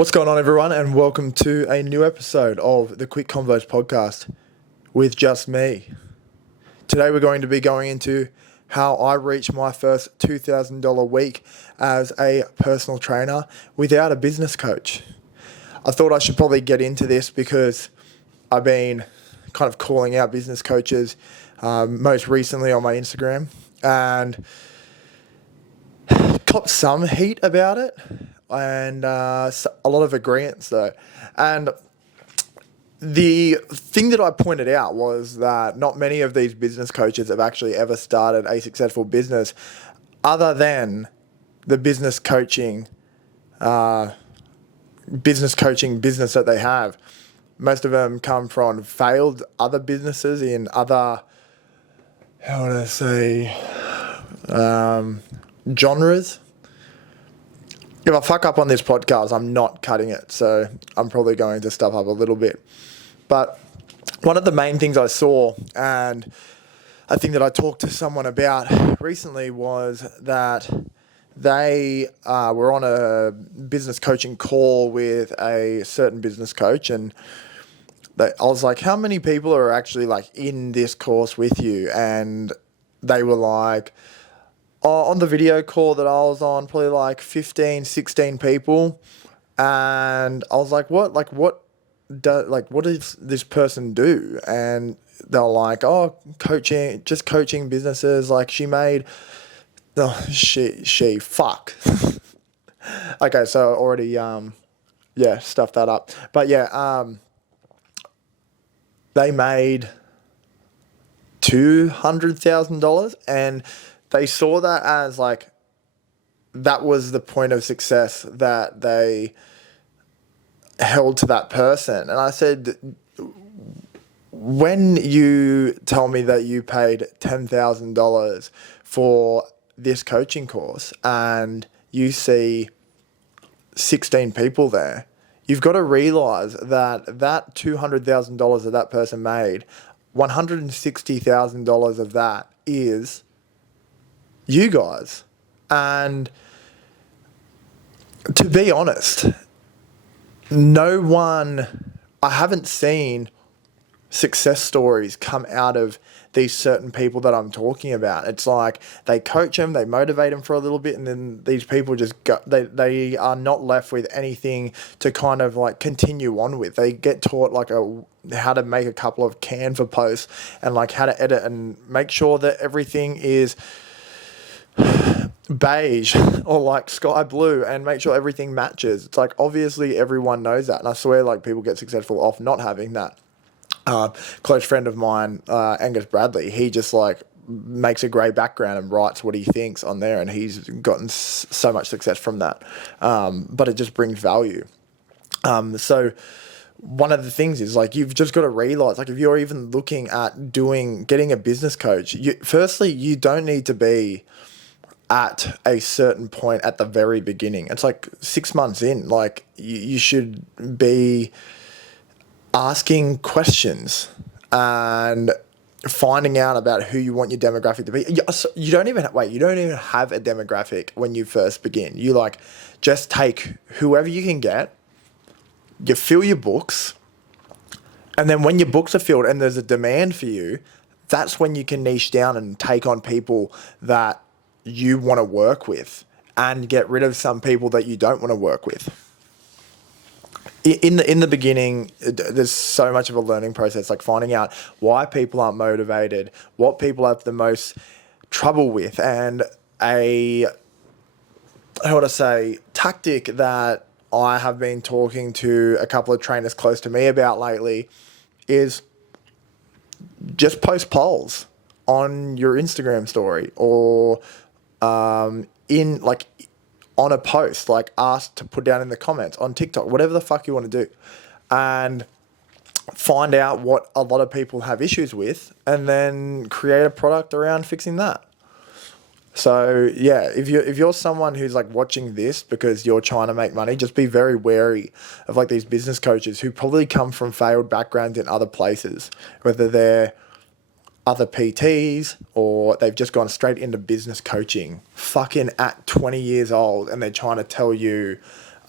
What's going on, everyone, and welcome to a new episode of the Quick Convo podcast with just me. Today we're going to be going into how I reached my first $2,000 week as a personal trainer without a business coach. I thought I should probably get into this because I've been kind of calling out business coaches most recently on my Instagram and copped some heat about it. And a lot of agreements though. And the thing that I pointed out was that not many of these business coaches have actually ever started a successful business other than the business coaching business that they have. Most of them come from failed other businesses in other, how would I say, genres. If I fuck up on this podcast, I'm not cutting it, so I'm probably going to stuff up a little bit. But one of the main things I saw, and I think that I talked to someone about recently, was that they were on a business coaching call with a certain business coach, and I was like, how many people are actually like in this course with you? And they were like, on the video call that I was on, probably like 15, 16 people. And I was like, what does this person do? And they're like, oh, coaching businesses. Like she fuck. Okay. So already, stuffed that up. But they made $200,000 and they saw that as like, that was the point of success that they held to that person. And I said, when you tell me that you paid $10,000 for this coaching course and you see 16 people there, you've got to realize that $200,000 that person made, $160,000 of that is you guys. And to be honest, I haven't seen success stories come out of these certain people that I'm talking about. It's like they coach them, they motivate them for a little bit, and then these people just go, they are not left with anything to kind of like continue on with. They get taught like how to make a couple of Canva posts and like how to edit and make sure that everything is beige or like sky blue and make sure everything matches. It's like obviously everyone knows that, and I swear like people get successful off not having that. Close friend of mine, Angus Bradley, he just like makes a great background and writes what he thinks on there, and he's gotten so much success from that. But it just brings value. So one of the things is like you've just got to realize, like if you're even looking at getting a business coach, firstly you don't need to be at a certain point at the very beginning. It's like 6 months in, like you should be asking questions and finding out about who you want your demographic to be. You don't even have a demographic when you first begin. You like just take whoever you can get, you fill your books, and then when your books are filled and there's a demand for you, that's when you can niche down and take on people that you want to work with and get rid of some people that you don't want to work with. In the beginning, there's so much of a learning process, like finding out why people aren't motivated, what people have the most trouble with, and tactic that I have been talking to a couple of trainers close to me about lately is just post polls on your Instagram story or on a post, like ask to put down in the comments on TikTok, whatever the fuck you want to do, and find out what a lot of people have issues with and then create a product around fixing that. So yeah, if you're someone who's like watching this because you're trying to make money, just be very wary of like these business coaches who probably come from failed backgrounds in other places, whether they're other PTs or they've just gone straight into business coaching fucking at 20 years old, and they're trying to tell you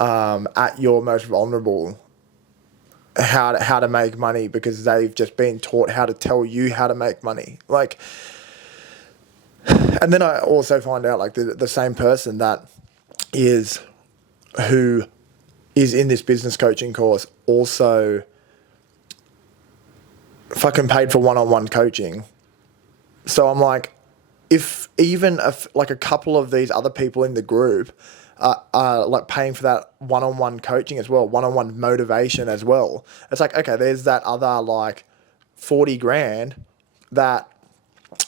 at your most vulnerable how to make money, because they've just been taught how to tell you how to make money. Like, and then I also find out like the same person that is who is in this business coaching course also fucking paid for one-on-one coaching. So I'm like, if even like a couple of these other people in the group are like paying for that one-on-one coaching as well, one-on-one motivation as well, it's like, okay, there's that other like 40 grand that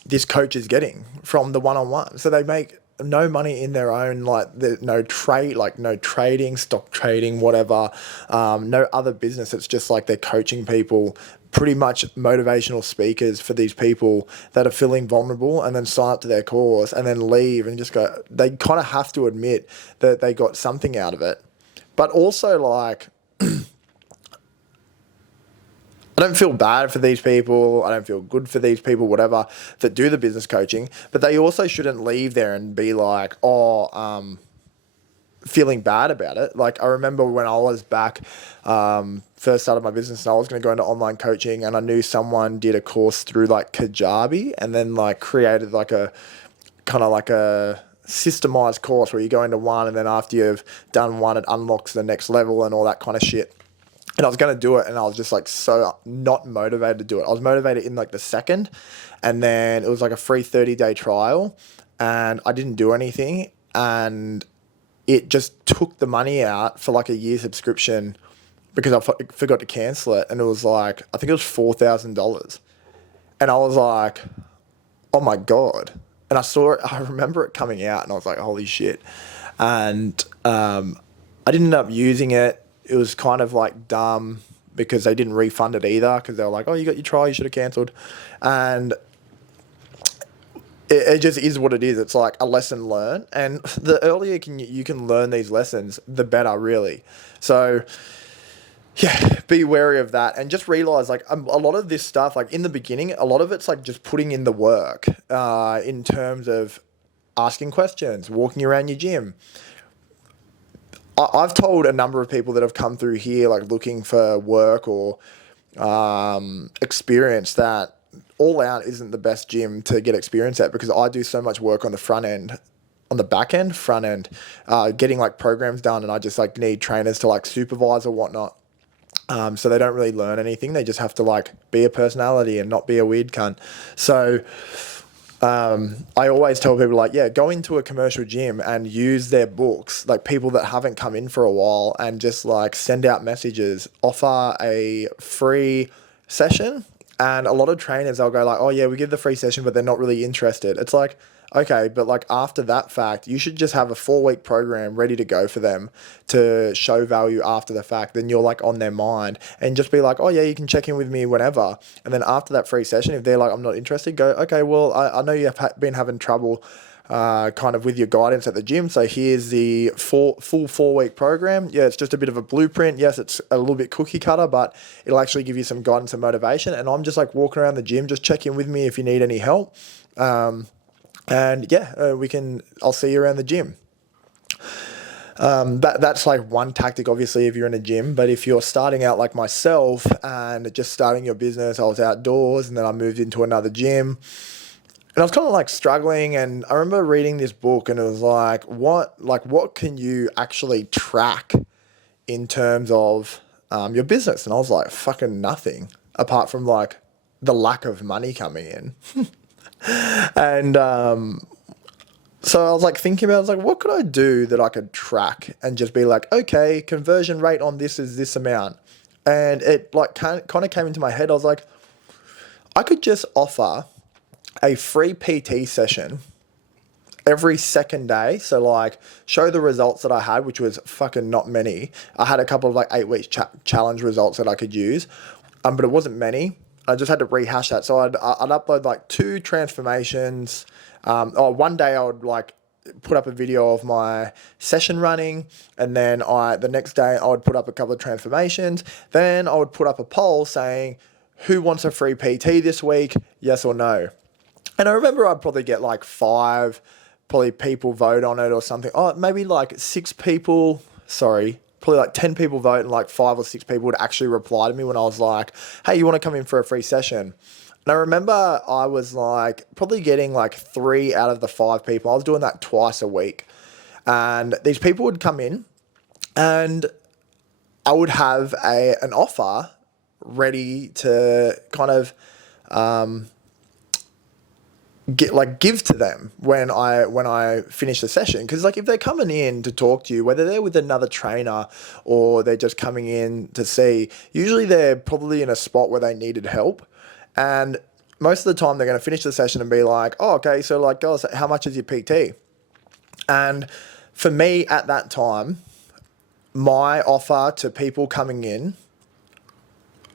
this coach is getting from the one-on-one. So they make no money in their own, like no trade, like no trading, stock trading, whatever, no other business. It's just like they're coaching people, pretty much motivational speakers for these people that are feeling vulnerable, and then sign up to their course and then leave and just go. They kind of have to admit that they got something out of it. But also, like, I don't feel bad for these people. I don't feel good for these people, whatever, that do the business coaching. But they also shouldn't leave there and be like, feeling bad about it. Like, I remember when I was back, first started my business, and I was going to go into online coaching, and I knew someone did a course through like Kajabi, and then like created like a kind of like a systemized course where you go into one, and then after you've done one, it unlocks the next level and all that kind of shit. And I was going to do it, and I was just like so not motivated to do it. I was motivated in like the second, and then it was like a free 30-day trial, and I didn't do anything, and it just took the money out for like a year subscription because I forgot to cancel it. And it was like, I think it was $4,000. And I was like, oh my God. And I saw it, I remember it coming out, and I was like, holy shit. And I didn't end up using it. It was kind of like dumb because they didn't refund it either, because they were like, oh, you got your trial, you should have cancelled. And it just is what it is. It's like a lesson learned, and the earlier you can learn these lessons, the better, really. So yeah, be wary of that, and just realize like a lot of this stuff, like in the beginning, a lot of it's like just putting in the work, in terms of asking questions, walking around your gym. I've told a number of people that have come through here, like looking for work or experience, that All Out isn't the best gym to get experience at, because I do so much work on the front end, on the back end, front end, getting like programs done, and I just like need trainers to like supervise or whatnot. So they don't really learn anything. They just have to like be a personality and not be a weird cunt. So I always tell people like, yeah, go into a commercial gym and use their books, like people that haven't come in for a while, and just like send out messages, offer a free session. And a lot of trainers, they'll go like, oh yeah, we give the free session, but they're not really interested. It's like, okay, but like after that fact, you should just have a 4-week program ready to go for them to show value after the fact. Then you're like on their mind, and just be like, oh yeah, you can check in with me whenever. And then after that free session, if they're like, I'm not interested, go, okay, well, I know you have been having trouble kind of with your guidance at the gym. So here's the full 4-week program. Yeah, it's just a bit of a blueprint. Yes, it's a little bit cookie cutter, but it'll actually give you some guidance and motivation. And I'm just like walking around the gym, just check in with me if you need any help. And yeah, I'll see you around the gym. That's like one tactic, obviously, if you're in a gym. But if you're starting out like myself and just starting your business, I was outdoors and then I moved into another gym. And I was kind of like struggling, and I remember reading this book, and it was like, what can you actually track in terms of your business? And I was like, fucking nothing, apart from like the lack of money coming in. And so I was like thinking about, I was like, what could I do that I could track and just be like, okay, conversion rate on this is this amount. And it like kind of came into my head. I was like, I could just offer a free PT session every second day. So like show the results that I had, which was fucking not many. I had a couple of like 8-week challenge results that I could use, but it wasn't many. I just had to rehash that. So I'd upload like 2 transformations. One day I would like put up a video of my session running, and then the next day I would put up a couple of transformations. Then I would put up a poll saying, who wants a free PT this week? Yes or no? And I remember I'd probably get like 5 people vote on it or something. Oh, maybe like 6 people sorry, probably like 10 people vote and like 5 or 6 people would actually reply to me when I was like, hey, you want to come in for a free session? And I remember I was like probably getting like 3 out of the 5 people. I was doing that twice a week. And these people would come in and I would have an offer ready to kind of give to them when I finish the session. Because like if they're coming in to talk to you, whether they're with another trainer or they're just coming in to see, usually they're probably in a spot where they needed help. And most of the time they're going to finish the session and be like, oh, okay, so like, guys, how much is your PT? And for me at that time, my offer to people coming in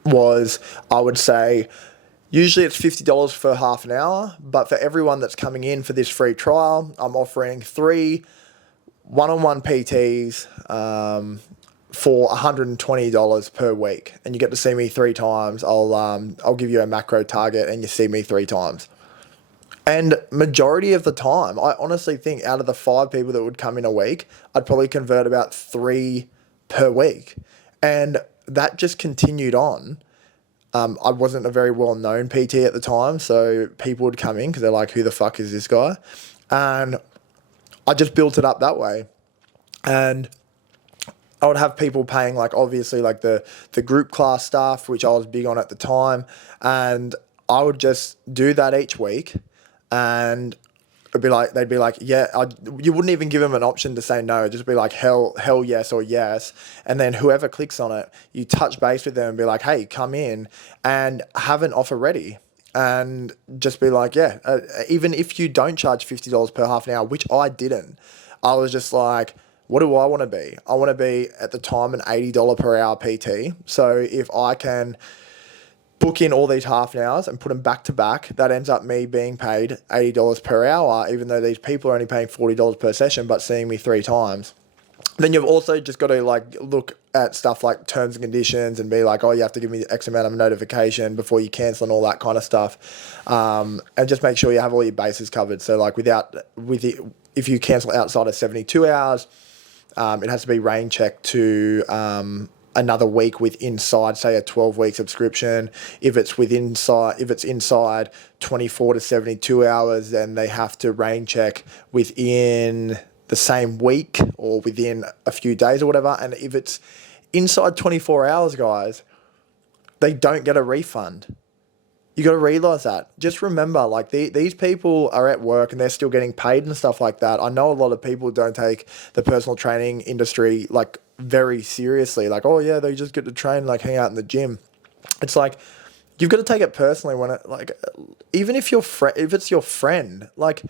was, I would say, usually it's $50 for half an hour, but for everyone that's coming in for this free trial, I'm offering 3 one-on-one PTs for $120 per week, and you get to see me 3 times. I'll give you a macro target, and you see me 3 times. And majority of the time, I honestly think out of the 5 people that would come in a week, I'd probably convert about 3 per week, and that just continued on. I wasn't a very well-known PT at the time, so people would come in because they're like, who the fuck is this guy? And I just built it up that way. And I would have people paying like obviously like the group class stuff, which I was big on at the time. And I would just do that each week. And they'd be like, yeah, you wouldn't even give them an option to say no. It'd just be like, hell yes or yes. And then whoever clicks on it, you touch base with them and be like, hey, come in and have an offer ready. And just be like, yeah, even if you don't charge $50 per half an hour, which I didn't, I was just like, what do I want to be? I want to be at the time an $80 per hour PT. So if I can book in all these half an hours and put them back to back, that ends up me being paid $80 per hour, even though these people are only paying $40 per session, but seeing me 3 times. Then you've also just got to like look at stuff like terms and conditions and be like, oh, you have to give me X amount of notification before you cancel and all that kind of stuff. And just make sure you have all your bases covered. So like if you cancel outside of 72 hours, it has to be rain checked to another week with inside, say a 12-week subscription. If it's inside 24 to 72 hours, then they have to rain check within the same week or within a few days or whatever. And if it's inside 24 hours, guys, they don't get a refund. You got to realize that. Just remember, like these people are at work and they're still getting paid and stuff like that. I know a lot of people don't take the personal training industry like very seriously. Like, oh yeah, they just get to train, like hang out in the gym. It's like, you've got to take it personally when it like, even if it's your friend, like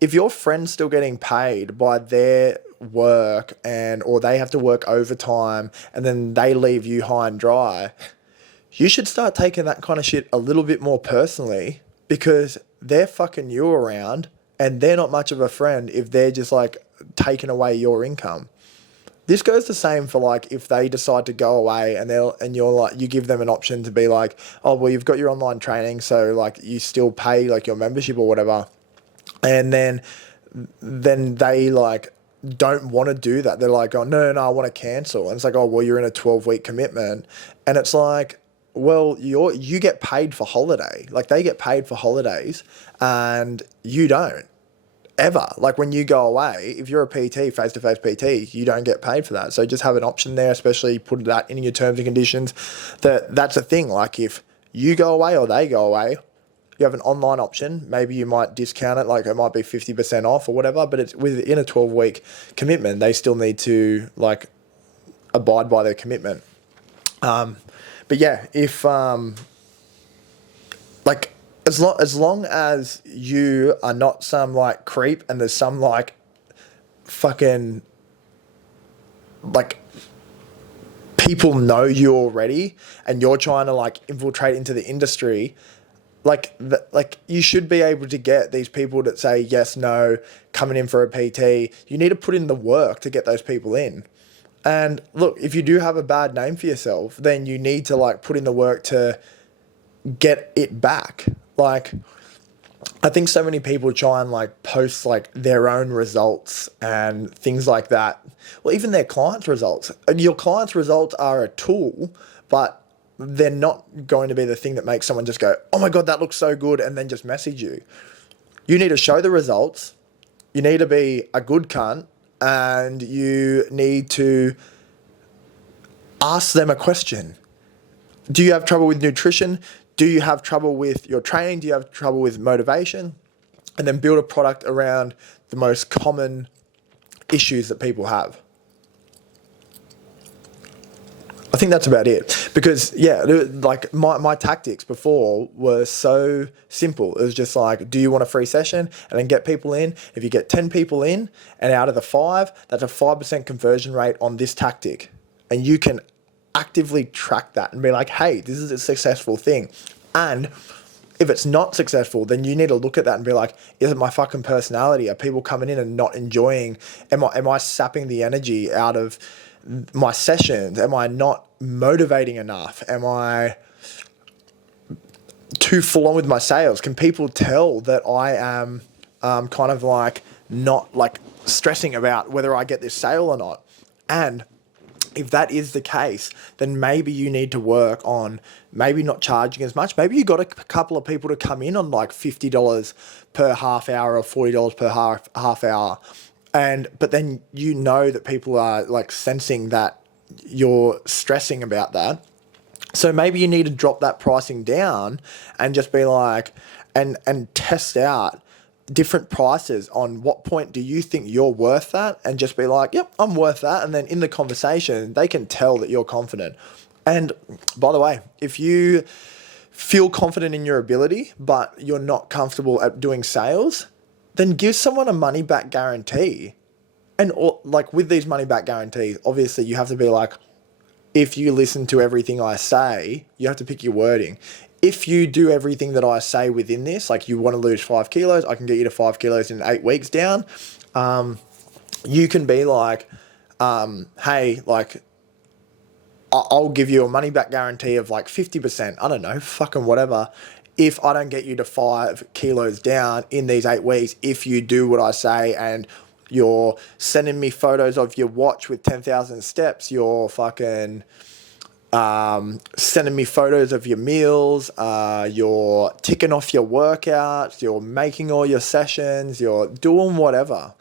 if your friend's still getting paid by their work or they have to work overtime and then they leave you high and dry, you should start taking that kind of shit a little bit more personally, because they're fucking you around and they're not much of a friend if they're just like taking away your income. This goes the same for like if they decide to go away and you're like, you give them an option to be like, oh, well, you've got your online training, so like you still pay like your membership or whatever. And then they like don't want to do that. They're like, oh, no, I want to cancel. And it's like, oh, well, you're in a 12-week commitment. And it's like, well, you get paid for holiday. Like they get paid for holidays and you don't ever. Like when you go away, if you're a PT, face-to-face PT, you don't get paid for that. So just have an option there, especially put that in your terms and conditions. That's a thing. Like if you go away or they go away, you have an online option. Maybe you might discount it, like it might be 50% off or whatever, but it's within a 12-week commitment. They still need to like abide by their commitment. But yeah, if like as long as you are not some like creep and there's some like fucking like people know you already and you're trying to like infiltrate into the industry, like you should be able to get these people that say yes, no, coming in for a PT. You need to put in the work to get those people in. And look, if you do have a bad name for yourself, then you need to like put in the work to get it back. Like I think so many people try and like post like their own results and things like that. Well, even their clients' results. Your clients' results are a tool, but they're not going to be the thing that makes someone just go, "Oh my God, that looks so good," and then just message you. You need to show the results. You need to be a good cunt, and you need to ask them a question. Do you have trouble with nutrition? Do you have trouble with your training? Do you have trouble with motivation? And then build a product around the most common issues that people have. I think that's about it. Because, yeah, like my tactics before were so simple. It was just like, do you want a free session? And then get people in. If you get 10 people in, and out of the 5, that's a 5% conversion rate on this tactic. And you can actively track that and be like, hey, this is a successful thing. And if it's not successful, then you need to look at that and be like, is it my fucking personality? Are people coming in and not enjoying? Am I sapping the energy out of my sessions? Am I not motivating enough? Am I too full on with my sales? Can people tell that I am kind of like not like stressing about whether I get this sale or not? And if that is the case, then maybe you need to work on maybe not charging as much. Maybe you got a couple of people to come in on like $50 per half hour or $40 per half hour. But then you know that people are like sensing that you're stressing about that. So maybe you need to drop that pricing down and just be like, and test out different prices on what point do you think you're worth that, and just be like, yep, I'm worth that. And then in the conversation, they can tell that you're confident. And by the way, if you feel confident in your ability, but you're not comfortable at doing sales, then give someone a money back guarantee. And like with these money back guarantees, obviously you have to be like, if you listen to everything I say, you have to pick your wording. If you do everything that I say within this, like you want to lose 5 kilos, I can get you to 5 kilos in 8 weeks down. You can be like, hey, like, I'll give you a money back guarantee of like 50%. I don't know, fucking whatever. If I don't get you to 5 kilos down in these 8 weeks, if you do what I say and you're sending me photos of your watch with 10,000 steps, you're fucking sending me photos of your meals, you're ticking off your workouts, you're making all your sessions, you're doing whatever,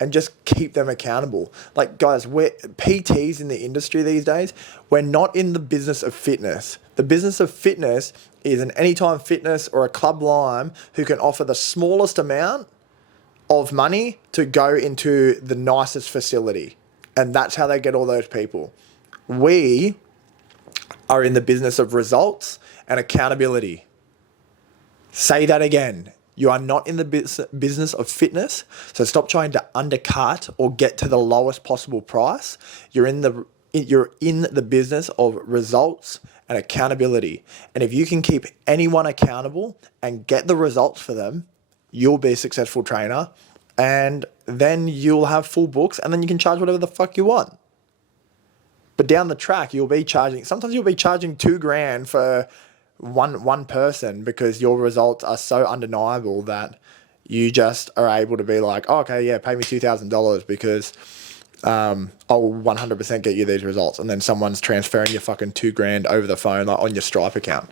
and just keep them accountable. Like, guys, we're PTs in the industry these days. We're not in the business of fitness. The business of fitness is an Anytime Fitness or a Club Lime who can offer the smallest amount of money to go into the nicest facility. And that's how they get all those people. We are in the business of results and accountability. Say that again. You are not in the business of fitness, so stop trying to undercut or get to the lowest possible price. You're in the business of results and accountability. And if you can keep anyone accountable and get the results for them, you'll be a successful trainer, and then you'll have full books, and then you can charge whatever the fuck you want. But down the track, sometimes you'll be charging $2,000 for one person because your results are so undeniable that you just are able to be like, oh, okay, yeah, pay me $2,000 because I'll 100% get you these results. And then someone's transferring your fucking $2,000 over the phone, like on your Stripe account.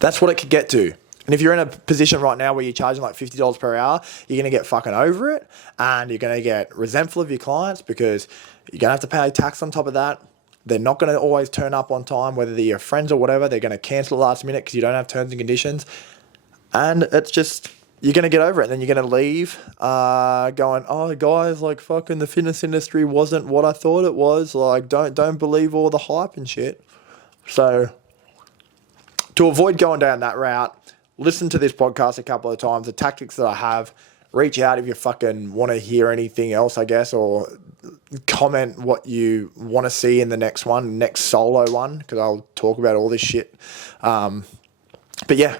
That's what it could get to. And if you're in a position right now where you're charging like $50 per hour, you're going to get fucking over it, and you're going to get resentful of your clients because you're going to have to pay tax on top of that. They're not going to always turn up on time, whether they're your friends or whatever. They're going to cancel last minute because you don't have terms and conditions. And it's just, you're going to get over it. And then you're going to leave going, oh, guys, like fucking the fitness industry wasn't what I thought it was. Like, don't believe all the hype and shit. So to avoid going down that route, listen to this podcast a couple of times, the tactics that I have, reach out if you fucking want to hear anything else, I guess, or comment what you want to see in the next solo one, because I'll talk about all this shit. But yeah,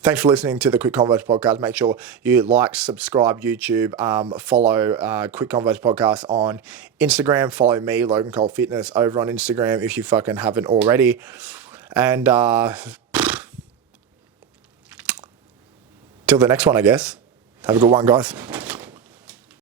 thanks for listening to the Quick Convos podcast. Make sure you like, subscribe, YouTube, follow Quick Convos podcast on Instagram. Follow me, Logan Cole Fitness, over on Instagram if you fucking haven't already. And till the next one, I guess. Have a good one, guys.